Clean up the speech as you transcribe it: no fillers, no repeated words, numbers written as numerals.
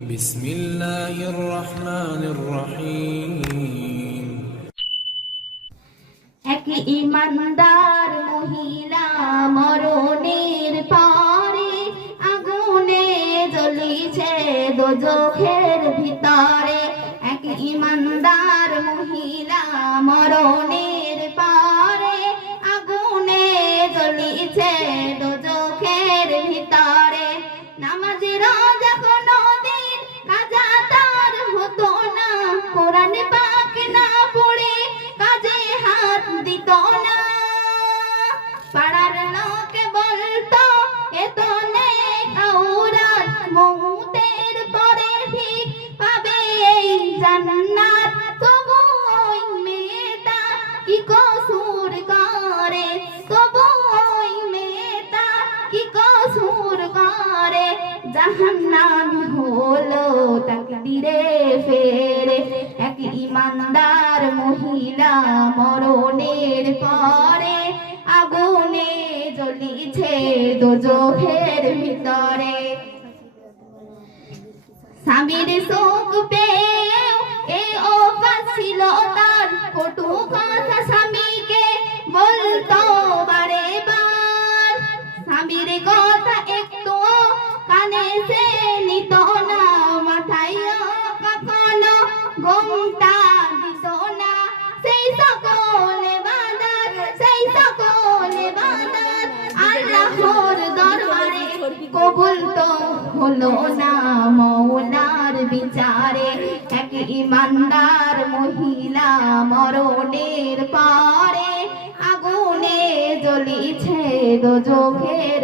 বিসমিল্লাহির রহমানির রহিম। এক ইমানদার মহিলা মরণের পরে আগুনে জ্বলিছে দোজখের ভিতরে। এক ইমানদার মহিলা মরণের পরে আগুনে জ্বলিছে দোজখের ভিতরে। নামাজ রোজা কোনদিন কাজা তার হতো না, কোরআন পাক না পড়ে কাজে হাত দিত না। পাড়ার লোকে বলতো এত নেক আওরাত, মউতের পরে ঠিক পাবে এই জান্নাত। তবু ওই মেয়েটা কি কসুর করে, তবু ওই মেয়েটা কি কসুর করে, জাহান্নামী হলো তাকদীরে ফেরে। এক ইমানদার মহিলা মরণের পরে আগুনে জ্বলিছে দোজখের ভিতরে। স্বামীর সুখ পেয়েও এ অভ্যাস ছিল তার, কটু কথা স্বামীকে বলতো বারে বার। স্বামীর কথা একটু কানে সে নিত না, মাথায় কখনো ঘুমটা দিত না। সেই সকল ইবাদত, সেই সকল ইবাদত আল্লাহর দরবারে কবুল তো হলো না মওলার বিচারে। এক ইমানদার মহিলা মরণের পরে আগুনে জ্বলিছে দোজখের